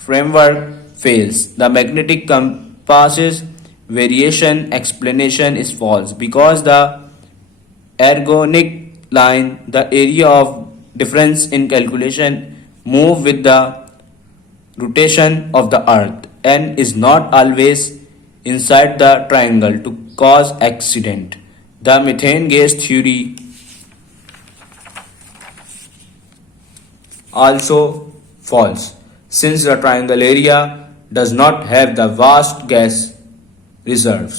framework fails. The magnetic compass's variation explanation is false because the ergonic line, the area of difference in calculation, move with the rotation of the earth and is not always inside the triangle to cause accident. The methane gas theory also false, since the triangle area does not have the vast gas reserves.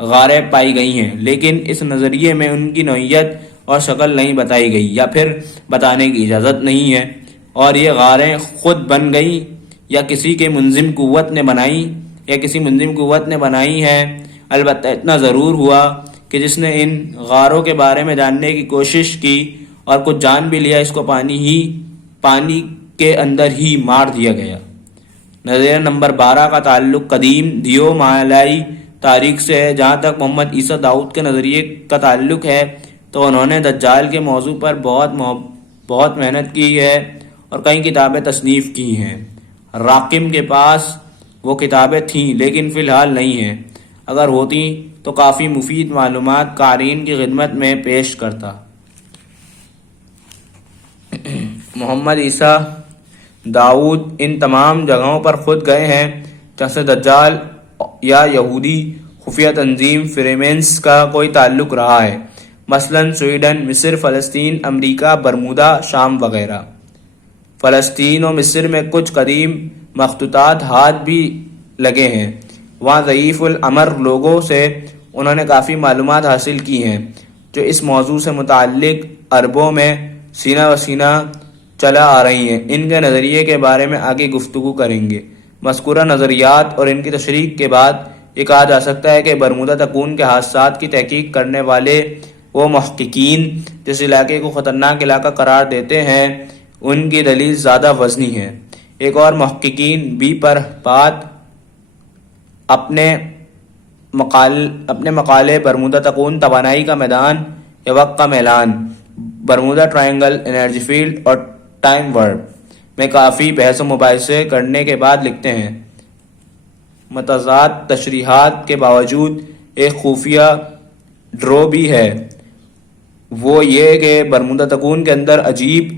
غاریں پائی گئی ہیں، لیکن اس نظریے میں ان کی نوعیت اور شکل نہیں بتائی گئی یا پھر بتانے کی اجازت نہیں ہے، اور یہ غاریں خود بن گئی یا کسی منظم قوت نے بنائی ہیں۔ البتہ اتنا ضرور ہوا کہ جس نے ان غاروں کے بارے میں جاننے کی کوشش کی اور کچھ جان بھی لیا، اس کو پانی کے اندر ہی مار دیا گیا۔ نظریہ نمبر 12 کا تعلق قدیم دیو مالائی تاریخ سے ہے۔ جہاں تک محمد عیسیٰ داؤد کے نظریے کا تعلق ہے تو انہوں نے دجال کے موضوع پر بہت محنت کی ہے اور کئی کتابیں تصنیف کی ہیں۔ راقم کے پاس وہ کتابیں تھیں لیکن فی الحال نہیں ہیں، اگر ہوتی تو کافی مفید معلومات قارئین کی خدمت میں پیش کرتا۔ محمد عیسیٰ داؤد ان تمام جگہوں پر خود گئے ہیں جہاں سے دجال یا یہودی خفیہ تنظیم فریمنس کا کوئی تعلق رہا ہے، مثلاً سویڈن، مصر، فلسطین، امریکہ، برمودا، شام وغیرہ۔ فلسطین و مصر میں کچھ قدیم مخطوطات ہاتھ بھی لگے ہیں، وہاں ضعیف الامر لوگوں سے انہوں نے کافی معلومات حاصل کی ہیں جو اس موضوع سے متعلق عربوں میں سینہ و سینہ چلا آ رہی ہیں۔ ان کے نظریے کے بارے میں آگے گفتگو کریں گے۔ مذکورہ نظریات اور ان کی تشریح کے بعد یہ کہا جا سکتا ہے کہ برمودا تکون کے حادثات کی تحقیق کرنے والے وہ محققین جس علاقے کو خطرناک علاقہ قرار دیتے ہیں ان کی دلیل زیادہ وزنی ہے۔ ایک اور محققین بی پر بات اپنے مقالے برمودا تکون توانائی کا میدان یا وقت کا میلان، برمودا ٹرائنگل، انرجی فیلڈ اور ٹائم ورلڈ میں کافی بحث و مباحثے کرنے کے بعد لکھتے ہیں۔ متضاد تشریحات کے باوجود ایک خفیہ ڈرو بھی ہے، وہ یہ کہ برمودا تکون کے اندر عجیب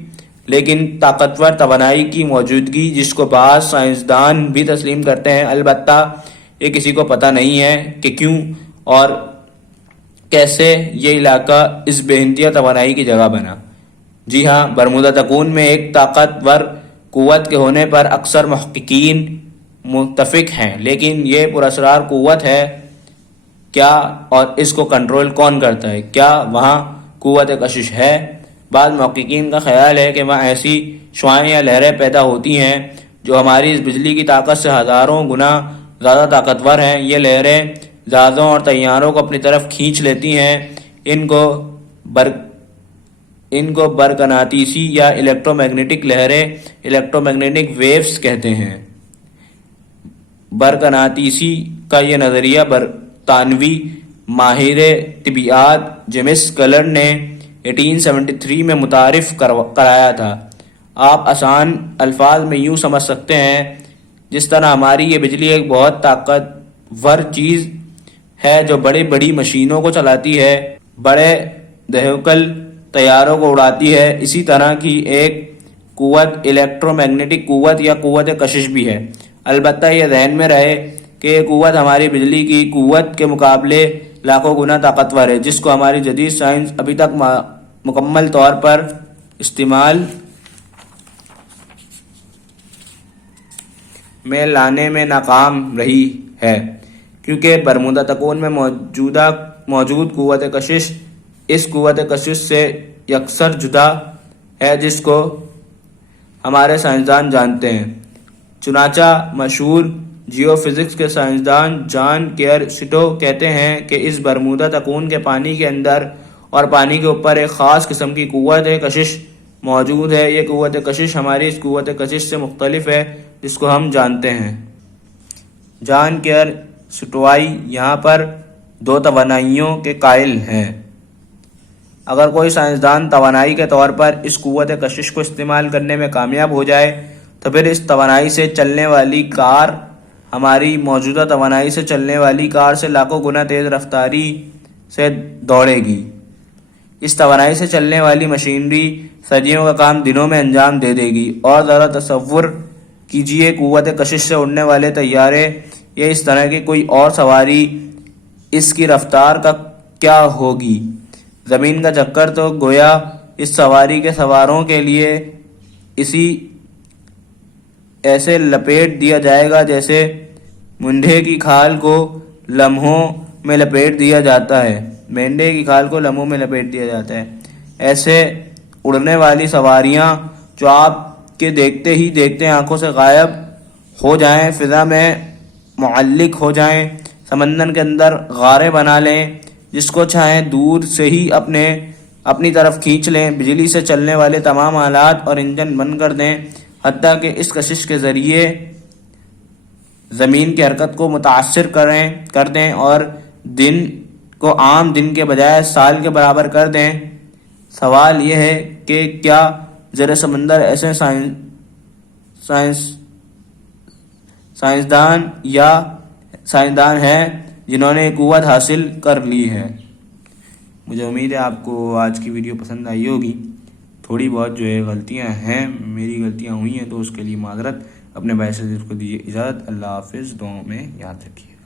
لیکن طاقتور توانائی کی موجودگی جس کو بعض سائنسدان بھی تسلیم کرتے ہیں، البتہ یہ کسی کو پتہ نہیں ہے کہ کیوں اور کیسے یہ علاقہ اس بے انتہا توانائی کی جگہ بنا۔ جی ہاں، برمودا تکون میں ایک طاقتور قوت کے ہونے پر اکثر محققین متفق ہیں، لیکن یہ پراسرار قوت ہے کیا اور اس کو کنٹرول کون کرتا ہے؟ کیا وہاں قوت کشش ہے؟ بعض محققین کا خیال ہے کہ وہاں ایسی شعاعیں یا لہریں پیدا ہوتی ہیں جو ہماری اس بجلی کی طاقت سے ہزاروں گنا زیادہ طاقتور ہیں۔ یہ لہریں جہازوں اور طیاروں کو اپنی طرف کھینچ لیتی ہیں۔ ان کو برقناطیسی یا الیکٹرو میگنیٹک لہریں، الیکٹرو میگنیٹک ویوز کہتے ہیں۔ برقناطیسی کا یہ نظریہ برطانوی ماہر طبیعیات جیمس کلر نے 1873 میں متعارف کرایا تھا۔ آپ آسان الفاظ میں یوں سمجھ سکتے ہیں، جس طرح ہماری یہ بجلی ایک بہت طاقتور چیز ہے جو بڑی مشینوں کو چلاتی ہے، بڑے دہیکل طیاروں کو اڑاتی ہے، اسی طرح کی ایک قوت الیکٹرو میگنیٹک قوت یا قوت کشش بھی ہے۔ البتہ یہ ذہن میں رہے کہ یہ قوت ہماری بجلی کی قوت کے مقابلے لاکھوں گنا طاقتور ہے، جس کو ہماری جدید سائنس ابھی تک مکمل طور پر استعمال میں لانے میں ناکام رہی ہے، کیونکہ برمودا تکون میں موجود قوت کشش اس قوت کشش سے یکسر جدا ہے جس کو ہمارے سائنسدان جانتے ہیں۔ چنانچہ مشہور جیو فزکس کے سائنسدان جان کیئرسٹو کہتے ہیں کہ اس برمودا تکون کے پانی کے اندر اور پانی کے اوپر ایک خاص قسم کی قوت کشش موجود ہے۔ یہ قوت کشش ہماری اس قوت کشش سے مختلف ہے جس کو ہم جانتے ہیں۔ جان کیئرسٹوائی یہاں پر دو توانائیوں کے قائل ہیں۔ اگر کوئی سائنسدان توانائی کے طور پر اس قوت کشش کو استعمال کرنے میں کامیاب ہو جائے تو پھر اس توانائی سے چلنے والی کار ہماری موجودہ توانائی سے چلنے والی کار سے لاکھوں گنا تیز رفتاری سے دوڑے گی۔ اس توانائی سے چلنے والی مشینری صدیوں کا کام دنوں میں انجام دے دے گی۔ اور ذرا تصور کیجئے قوت کشش سے اڑنے والے طیارے یا اس طرح کی کوئی اور سواری، اس کی رفتار کا کیا ہوگی؟ زمین کا چکر تو گویا اس سواری کے سواروں کے لیے ایسے لپیٹ دیا جائے گا جیسے منڈھے کی کھال کو لمحوں میں لپیٹ دیا جاتا ہے، مینڈے کی کھال کو لمحوں میں لپیٹ دیا جاتا ہے۔ ایسے اڑنے والی سواریاں جو آپ کے دیکھتے ہی دیکھتے آنکھوں سے غائب ہو جائیں، فضا میں معلق ہو جائیں، سمندر کے اندر غاریں بنا لیں، جس کو چاہیں دور سے ہی اپنی طرف کھینچ لیں، بجلی سے چلنے والے تمام آلات اور انجن بند کر دیں، حتیٰ کہ اس کشش کے ذریعے زمین کی حرکت کو متاثر کر دیں اور دن کو عام دن کے بجائے سال کے برابر کر دیں۔ سوال یہ ہے کہ کیا زیر سمندر ایسے سائنسدان ہیں جنہوں نے قوت حاصل کر لی ہے؟ مجھے امید ہے آپ کو آج کی ویڈیو پسند آئی ہوگی۔ تھوڑی بہت جو ہے غلطیاں ہیں، میری غلطیاں ہوئی ہیں، تو اس کے لیے معذرت۔ اپنے بھائی سے کو دیجیے اجازت۔ اللہ حافظ، دعاؤں میں یاد رکھیے۔